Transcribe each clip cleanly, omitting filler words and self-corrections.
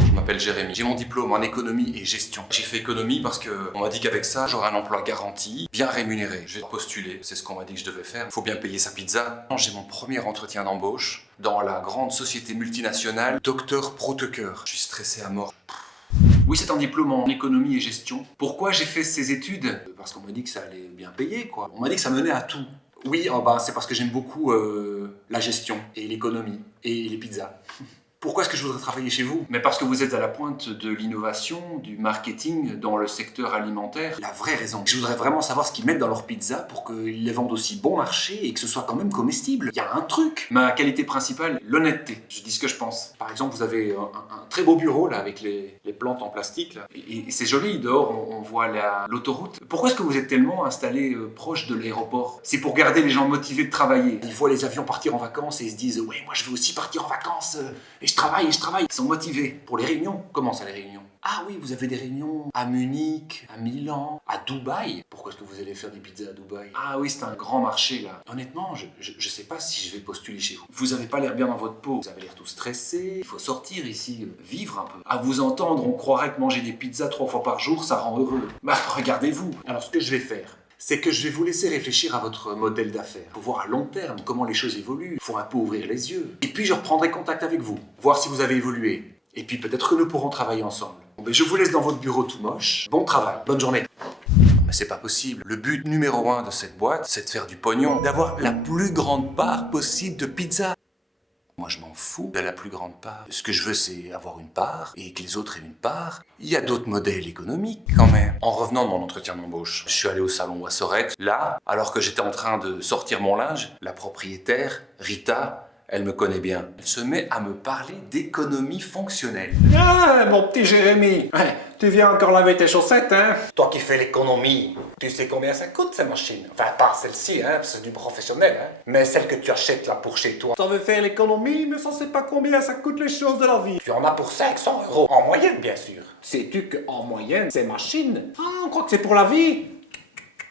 Je m'appelle Jérémy, j'ai mon diplôme en économie et gestion. J'ai fait économie parce qu'on m'a dit qu'avec ça, j'aurais un emploi garanti, bien rémunéré. Je vais postuler, c'est ce qu'on m'a dit que je devais faire. Il faut bien payer sa pizza. J'ai mon premier entretien d'embauche dans la grande société multinationale Dr Proteker. Je suis stressé à mort. Oui, c'est un diplôme en économie et gestion. Pourquoi j'ai fait ces études? Parce qu'on m'a dit que ça allait bien payer, quoi. On m'a dit que ça menait à tout. Oui, c'est parce que j'aime beaucoup la gestion et l'économie et les pizzas. Pourquoi est-ce que je voudrais travailler chez vous? Mais parce que vous êtes à la pointe de l'innovation, du marketing dans le secteur alimentaire. La vraie raison. Je voudrais vraiment savoir ce qu'ils mettent dans leurs pizzas pour qu'ils les vendent aussi bon marché et que ce soit quand même comestible. Il y a un truc. Ma qualité principale, l'honnêteté. Je dis ce que je pense. Par exemple, vous avez un très beau bureau là avec les plantes en plastique là. Et c'est joli, dehors on voit l'autoroute. Pourquoi est-ce que vous êtes tellement installé proche de l'aéroport? C'est pour garder les gens motivés de travailler. Ils voient les avions partir en vacances et ils se disent ouais, moi je veux aussi partir en vacances. Et je travaille. Ils sont motivés. Pour les réunions, comment ça les réunions? Ah oui, vous avez des réunions à Munich, à Milan, à Dubaï. Pourquoi est-ce que vous allez faire des pizzas à Dubaï? Ah oui, c'est un grand marché là. Honnêtement, je sais pas si je vais postuler chez vous. Vous avez pas l'air bien dans votre peau. Vous avez l'air tout stressé. Il faut sortir ici, vivre un peu. À vous entendre, on croirait que manger des pizzas 3 fois par jour, ça rend heureux. Regardez-vous. Alors ce que je vais faire, c'est que je vais vous laisser réfléchir à votre modèle d'affaires, pour voir à long terme comment les choses évoluent. Il faut un peu ouvrir les yeux. Et puis je reprendrai contact avec vous, voir si vous avez évolué. Et puis peut-être que nous pourrons travailler ensemble. Je vous laisse dans votre bureau tout moche. Bon travail, bonne journée. Mais c'est pas possible. Le but numéro 1 de cette boîte, c'est de faire du pognon, d'avoir la plus grande part possible de pizza. Moi, je m'en fous de la plus grande part. Ce que je veux, c'est avoir une part et que les autres aient une part. Il y a d'autres modèles économiques, quand même. En revenant de mon entretien d'embauche, je suis allé au salon Wassorette. Là, alors que j'étais en train de sortir mon linge, la propriétaire, Rita, elle me connaît bien. Elle se met à me parler d'économie fonctionnelle. Ah, mon petit Jérémy, tu viens encore laver tes chaussettes, hein? Toi qui fais l'économie, tu sais combien ça coûte ces machines? Enfin, pas celle-ci, hein, c'est du professionnel, hein. Mais celle que tu achètes là pour chez toi. Ça veut faire l'économie, mais ça sait pas combien ça coûte les choses de la vie. Tu en as pour 500 €, en moyenne bien sûr. Sais-tu qu'en moyenne, ces machines, on croit que c'est pour la vie?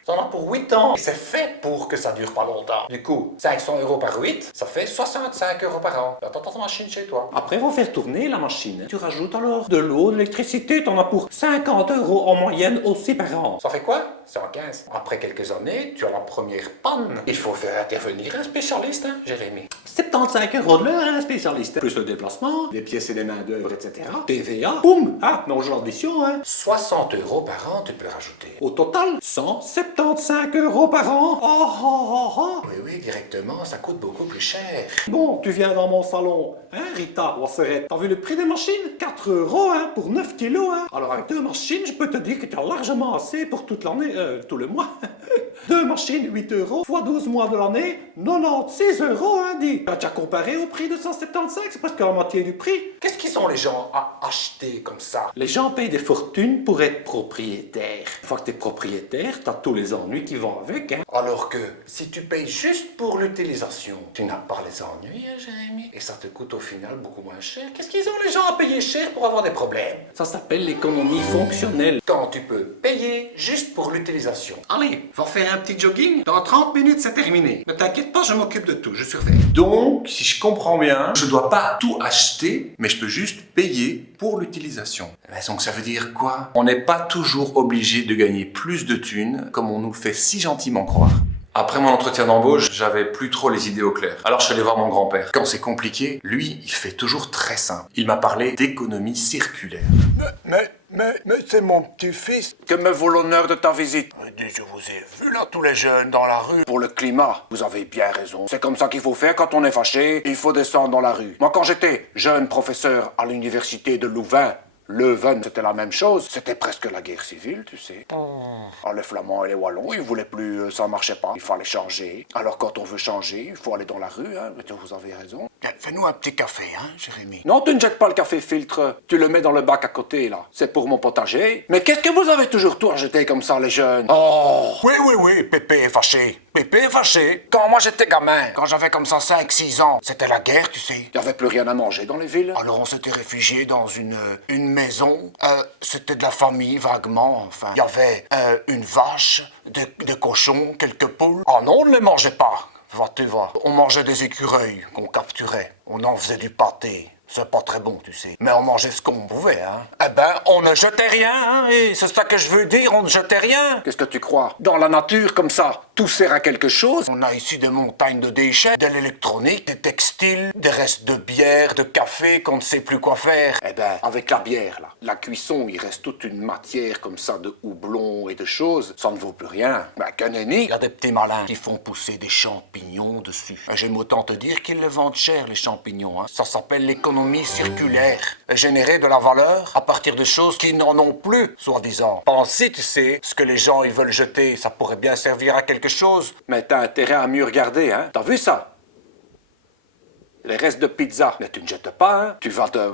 T'en as pour 8 ans. Et c'est fait pour que ça dure pas longtemps. Du coup, 500 € par 8, ça fait 65 € par an. T'as ta machine chez toi. Après, faut faire tourner la machine. Tu rajoutes alors de l'eau, de l'électricité, t'en as pour 50 € en moyenne aussi par an. Ça fait quoi? 115. Après quelques années, tu as la première panne. Il faut faire intervenir un spécialiste, hein, Jérémy. 75 € de l'heure, un spécialiste. Plus le déplacement, les pièces et les mains d'œuvre, etc. TVA, boum, non, genre d'addition, hein. 60 € par an, tu peux rajouter. Au total, 175 € par an. Oui, directement, ça coûte beaucoup plus cher. Bon, tu viens dans mon salon, hein, Rita Wasserette. T'as vu le prix des machines? 4 €, hein, pour 9 kilos, hein. Alors avec 2 machines, je peux te dire que tu as largement assez pour toute l'année, tout le mois. 2 machines, 8 € fois 12 mois de l'année, 96 €, hein, dis. T'as déjà comparé au prix de 175, c'est presque la moitié du prix. Qu'est-ce qu'ils ont les gens à acheter comme ça? Les gens payent des fortunes pour être propriétaires. Une fois que t'es propriétaire, t'as tous les ennuis qui vont avec, hein. Alors que si tu payes juste pour l'utilisation, tu n'as pas les ennuis, hein, Jérémy? Et ça te coûte au final beaucoup moins cher. Qu'est-ce qu'ils ont les gens à payer cher pour avoir des problèmes? Ça s'appelle l'économie fonctionnelle. Quand tu peux payer juste pour l'utilisation. Allez, va faire un petit jogging. Dans 30 minutes, c'est terminé. Ne t'inquiète pas, je m'occupe de tout, je surveille. Donc, si je comprends bien, je dois pas tout acheter, mais je peux juste payer pour l'utilisation. Donc ça veut dire quoi? On n'est pas toujours obligé de gagner plus de thunes, comme on nous le fait si gentiment croire. Après mon entretien d'embauche, j'avais plus trop les idées au clair. Alors je suis allé voir mon grand-père. Quand c'est compliqué, lui, il fait toujours très simple. Il m'a parlé d'économie circulaire. Mais c'est mon petit-fils. Que me vaut l'honneur de ta visite? Je vous ai vu là, tous les jeunes dans la rue. Pour le climat, vous avez bien raison. C'est comme ça qu'il faut faire quand on est fâché. Il faut descendre dans la rue. Moi, quand j'étais jeune professeur à l'université de Louvain, Leuven, c'était la même chose. C'était presque la guerre civile, tu sais. Les Flamands et les Wallons, ils voulaient plus, ça marchait pas. Il fallait changer. Alors quand on veut changer, il faut aller dans la rue, hein. Vous avez raison. Fais-nous un petit café, hein, Jérémy. Non, tu ne jettes pas le café filtre. Tu le mets dans le bac à côté, là. C'est pour mon potager. Mais qu'est-ce que vous avez toujours tout à jeter comme ça, les jeunes? Oui, Pépé est fâché. Pépé est fâché. Quand moi j'étais gamin, quand j'avais comme ça 5-6 ans, c'était la guerre, tu sais. Il n'y avait plus rien à manger dans les villes. Alors on s'était réfugié dans une maison. C'était de la famille, vaguement, enfin. Il y avait une vache, des cochons, quelques poules. Oh non, on ne les mangeait pas. Va, tu vas. On mangeait des écureuils qu'on capturait. On en faisait du pâté. C'est pas très bon, tu sais. Mais on mangeait ce qu'on pouvait, hein. Eh ben, on ne jetait rien, hein. Et c'est ça que je veux dire, on ne jetait rien. Qu'est-ce que tu crois? Dans la nature, comme ça, tout sert à quelque chose. On a ici des montagnes de déchets, de l'électronique, des textiles, des restes de bière, de café qu'on ne sait plus quoi faire. Eh ben, avec la bière, là, la cuisson, il reste toute une matière comme ça de houblon et de choses. Ça ne vaut plus rien. Ben, qu'un nenni. Il y a des petits malins qui font pousser des champignons dessus. Et j'aime autant te dire qu'ils les vendent cher, les champignons, hein. Ça s'appelle l'économie circulaire. Générer de la valeur à partir de choses qui n'en ont plus, soi-disant. Penser, tu sais, ce que les gens ils veulent jeter, ça pourrait bien servir à quelque chose. Mais t'as intérêt à mieux regarder, hein. T'as vu ça? Les restes de pizza. Mais tu ne jettes pas, hein.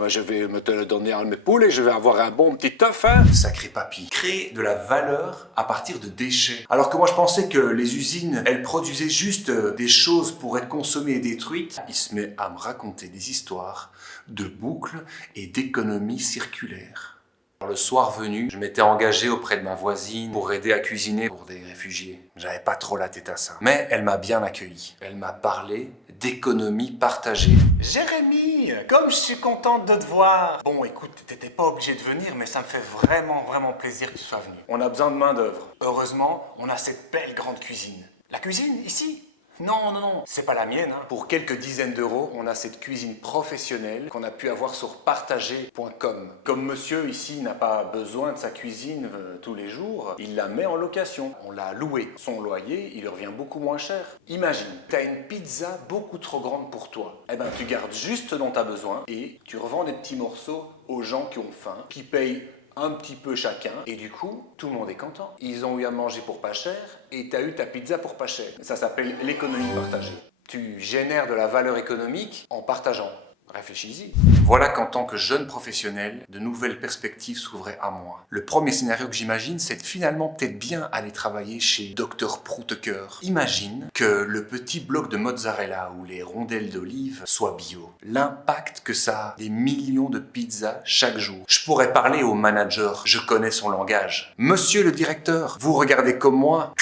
Je vais me te le donner à mes poules et je vais avoir un bon petit œuf, hein. Sacré papy. Créer de la valeur à partir de déchets. Alors que moi je pensais que les usines, elles produisaient juste des choses pour être consommées et détruites. Il se met à me raconter des histoires de boucles et d'économie circulaire. Le soir venu, je m'étais engagé auprès de ma voisine pour aider à cuisiner pour des réfugiés. J'avais pas trop la tête à ça. Mais elle m'a bien accueilli. Elle m'a parlé d'économie partagée. Jérémy, comme je suis contente de te voir. Bon, écoute, t'étais pas obligé de venir, mais ça me fait vraiment, vraiment plaisir que tu sois venu. On a besoin de main d'œuvre. Heureusement, on a cette belle grande cuisine. La cuisine, ici? Non, c'est pas la mienne, hein. Pour quelques dizaines d'euros, on a cette cuisine professionnelle qu'on a pu avoir sur partager.com. Comme monsieur ici n'a pas besoin de sa cuisine tous les jours, il la met en location. On l'a louée. Son loyer, il revient beaucoup moins cher. Imagine, tu as une pizza beaucoup trop grande pour toi. Eh ben, tu gardes juste ce dont tu as besoin et tu revends des petits morceaux aux gens qui ont faim, qui payent un petit peu chacun, et du coup, tout le monde est content. Ils ont eu à manger pour pas cher, et t'as eu ta pizza pour pas cher. Ça s'appelle l'économie partagée. Tu génères de la valeur économique en partageant. Réfléchis-y. Voilà qu'en tant que jeune professionnel, de nouvelles perspectives s'ouvraient à moi. Le premier scénario que j'imagine, c'est de finalement peut-être bien aller travailler chez Dr Prouteker. Imagine que le petit bloc de mozzarella ou les rondelles d'olive soient bio. L'impact que ça a, des millions de pizzas chaque jour. Je pourrais parler au manager, je connais son langage. Monsieur le directeur, vous regardez comme moi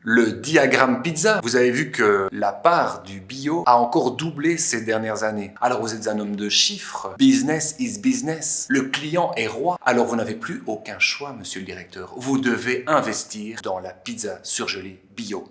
le diagramme pizza. Vous avez vu que la part du bio a encore doublé ces dernières années. Alors vous êtes un homme de chiffres. Business is business. Le client est roi. Alors vous n'avez plus aucun choix, monsieur le directeur. Vous devez investir dans la pizza surgelée bio.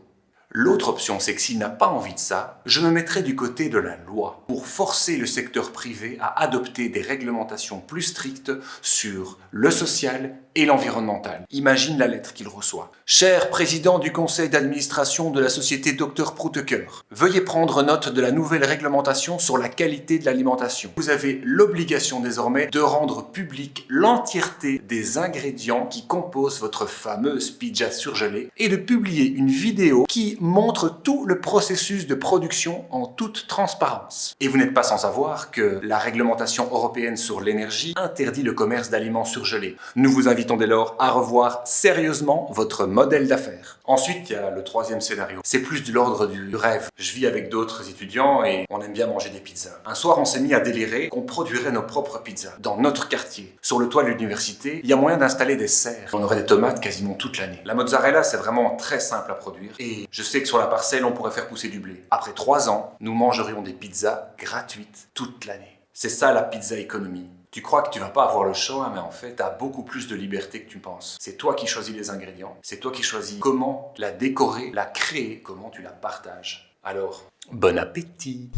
L'autre option, c'est que s'il n'a pas envie de ça, je me mettrai du côté de la loi pour forcer le secteur privé à adopter des réglementations plus strictes sur le social et l'environnemental. Imagine la lettre qu'il reçoit. Cher président du conseil d'administration de la société Dr Prouteker, veuillez prendre note de la nouvelle réglementation sur la qualité de l'alimentation. Vous avez l'obligation désormais de rendre publique l'entièreté des ingrédients qui composent votre fameuse pizza surgelée et de publier une vidéo qui montre tout le processus de production en toute transparence. Et vous n'êtes pas sans savoir que la réglementation européenne sur l'énergie interdit le commerce d'aliments surgelés. Nous vous invitons dès lors à revoir sérieusement votre modèle d'affaires. Ensuite, il y a le troisième scénario. C'est plus de l'ordre du rêve. Je vis avec d'autres étudiants et on aime bien manger des pizzas. Un soir, on s'est mis à délirer qu'on produirait nos propres pizzas. Dans notre quartier, sur le toit de l'université, il y a moyen d'installer des serres. On aurait des tomates quasiment toute l'année. La mozzarella, c'est vraiment très simple à produire. Et je sais que sur la parcelle, on pourrait faire pousser du blé. Après 3 ans, nous mangerions des pizzas gratuites toute l'année. C'est ça la pizza économie. Tu crois que tu vas pas avoir le choix, mais en fait, tu as beaucoup plus de liberté que tu penses. C'est toi qui choisis les ingrédients, c'est toi qui choisis comment la décorer, la créer, comment tu la partages. Alors, bon appétit!